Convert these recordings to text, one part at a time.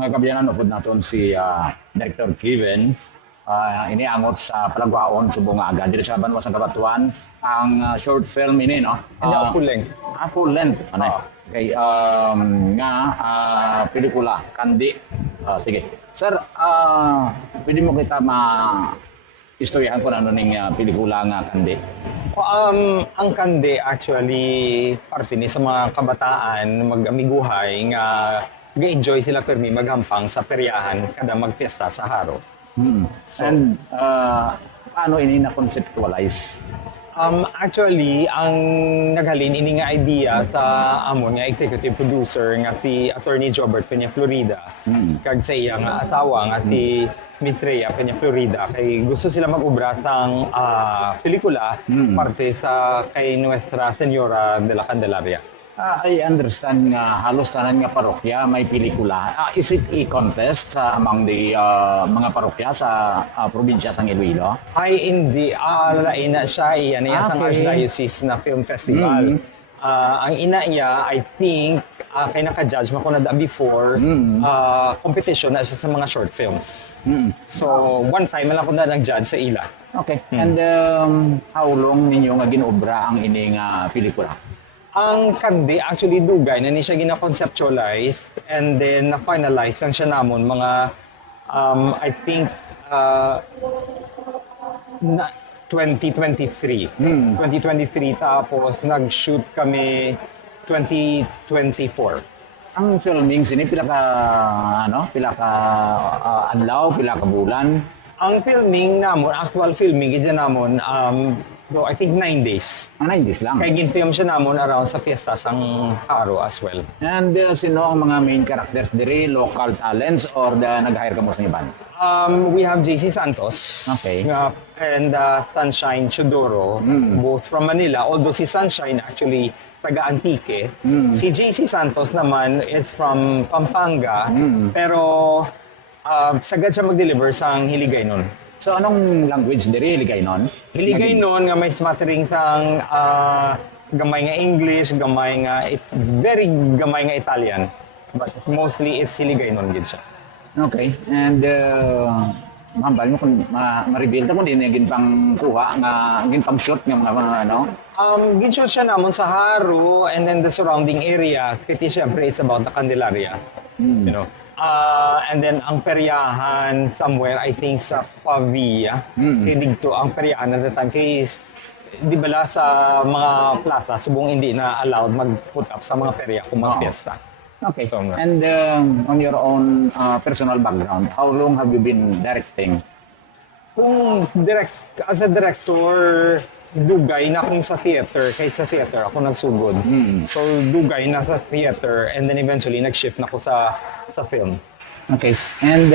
Mga kabyanan, upod natin si Director Kevin. Iniangot sa Palagwaon, subong nga agad. Dito sa Banwas ng Kabatuan, ang short film ini, no? Full length. Full length. Ano? Okay, pelikula, Kandi. Sige. Sir, pwede mo kita istoryahan ko na ano ning pelikula nga Kandi? Ang Kandi actually parte ni sa mga kabataan mag-amiguhay nga ga-enjoy sila permi maghampang sa peryahan kada magpiesta sa Haro. So, and paano ini na-conceptualize? Actually, ang naghalin ini nga idea sa amon nga executive producer nga si Attorney Jobert Peña Florida. Kag sa iya nga asawa nga si Miss Rhea Peña Florida kay gusto sila mag-ubra sang pelikula parte sa kay Nuestra Señora de la Candelaria. I understand nga halos tanan nga parokya may pelikula. Is it a contest among the mga parokya sa probinsya sa Iloilo? Ay, hindi. Lain na siya. Iyan niya sa Archdiocese na film festival. Ang ina niya, I think, kay naka-judge mo ko na before, competition na siya sa mga short films. So, one time lang ko na nag-judge sa ila. Okay. And how long ninyo nga ginobra ang ining pelikula? Ang Kandi, actually dugay na ni siya gina-conceptualize and then na-finalize lang siya namon mga, I think, 2023. 2023 tapos nag-shoot kami 2024. Ang filming sini pila ka adlaw, pila ka bulan? Ang filming namon, actual filming gid namon so I think 9 days. 9 days lang. Kaya gin-film siya namon around sa fiesta sang Haro as well. And sino ang mga main characters diri? Local talents or nag-hire ka mo sa iban? We have JC Santos. Okay. And Sunshine Chodoro, both from Manila. Although si Sunshine actually taga Antique. Si JC Santos naman is from Pampanga. Pero sagad siya mag-deliver sang Hiligaynon. So anong language diri Hiligaynon? Hiligaynon nga may smattering sang gamay nga English, very gamay nga Italian. But mostly it's Hiligaynon gid siya. Okay. And mahambal mo kung ma-reveal ta kung di na ginpang kuha nga ginpang shoot nga mga ano? Gin-shoot siya namon sa Haro and then the surrounding areas. Kaya siyempre it's about the Candelaria. You know. And then ang peryahan somewhere I think sa Pavia. Kinig to ang peryahan at the time kay di bala sa mga plaza subong hindi na allowed mag-put up sa mga perya kung mag-fiesta. Okay. So, and on your own personal background, how long have you been directing? As a director, dugay na akong sa theater. Kahit sa theater, ako nagsugod. So, dugay na sa theater and then eventually nag-shift na ako sa film. Okay. And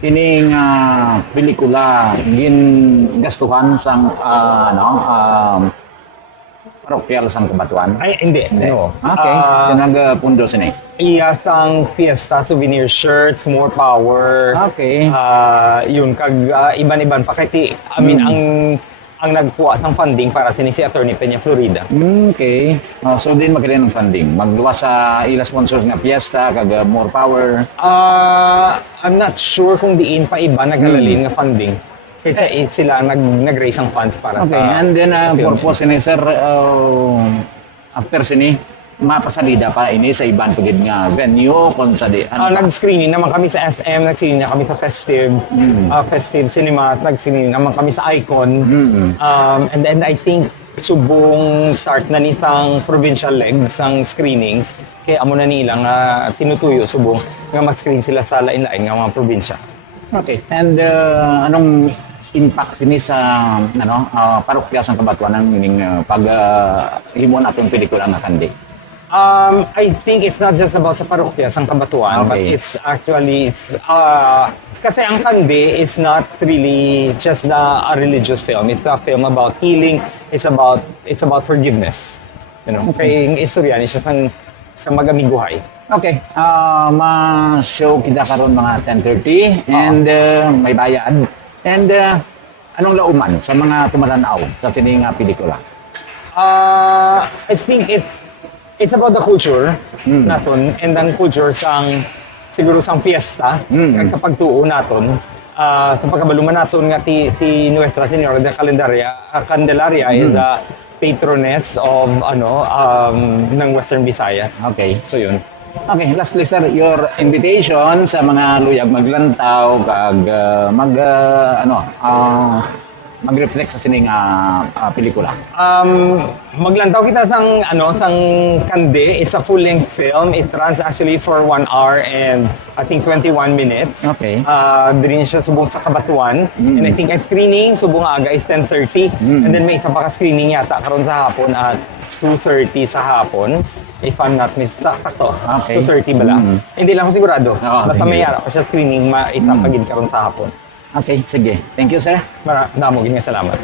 kining pelikula gastuhan sang parokyal sang Kabatuan? Ay, hindi. No. Okay. Nag-pundo sini. Iya sang fiesta, souvenir shirts, more power. Okay. Yun, kag iban-iban pa. Kaya, ang nagkuha sang funding para si Attorney Peña Florida. Okay. So din magkailan ng funding? Magluwas sa ila sponsors nga fiesta, kag more power? I'm not sure kung diin pa iba naghalalin nga funding. Kasi sila nag-raise ang funds para okay. sa... And then purpose ni sir, after sini, mapasalida pa ini sa iban pagid nga venue kung sa di nag-screening naman kami sa SM, nag-screening na kami sa Festive, Festive Cinemas, nag-screening naman kami sa Icon. And then I think subong start na ni sang provincial leg sang screenings kaya amo na nila nga tinutuyo subong nga mag-screen sila sa lain-lain nga mga probinsya. Okay. And anong impact ini sa parokya sang Kabatuan ng pag himo natong pelikula nga Kandi? I think it's not just about sa parokya sang Kabatuan, but it's actually kasi ang Kandi is not really just a religious film. It's a film about healing. It's about forgiveness. You know, kaya yung istorya niya sa mag-amiguhay. Okay. Ma-show kita karon mga 10:30 and may bayad. And anong lauman sa mga tumatanaw sa sining pelikula? I think it's about the culture naton and ang culture sang siguro sang fiesta, kag sa pagtuo naton, sa pagkabaluman naton nga si Nuestra Señora de Candelaria is the patroness of ng Western Visayas. Okay. So yun. Okay, lastly sir, your invitation sa mga luyag maglantaw kag mag-reflect sa sining pelikula. Maglantaw kita sang Kande. It's a full-length film. It runs actually for 1 hour and I think 21 minutes. Okay. Diri siya subong sa Kabatuan. And I think ang screening subong aga is 10:30. And then may isa pa ka screening yata karon sa hapon at 2:30 sa hapon. If I'm not sakto. Okay. 2:30 bala. Hindi lang ako sigurado. Basta sige. may ara pa siya screening isa pagid karon sa hapon. Okay, sige. Thank you sir. Damo gid nga salamat.